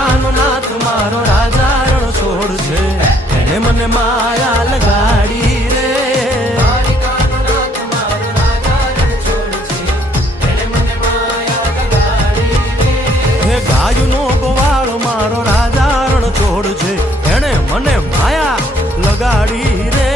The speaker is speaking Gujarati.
દ્વારિકાનો નાથ મારો રાજા રણ છોડ છે, એને મને માયા લગાડી રે. હે ગાયનો ગોવાળો મારો રાજા રણ છોડ છે, એને મને માયા લગાડી રે.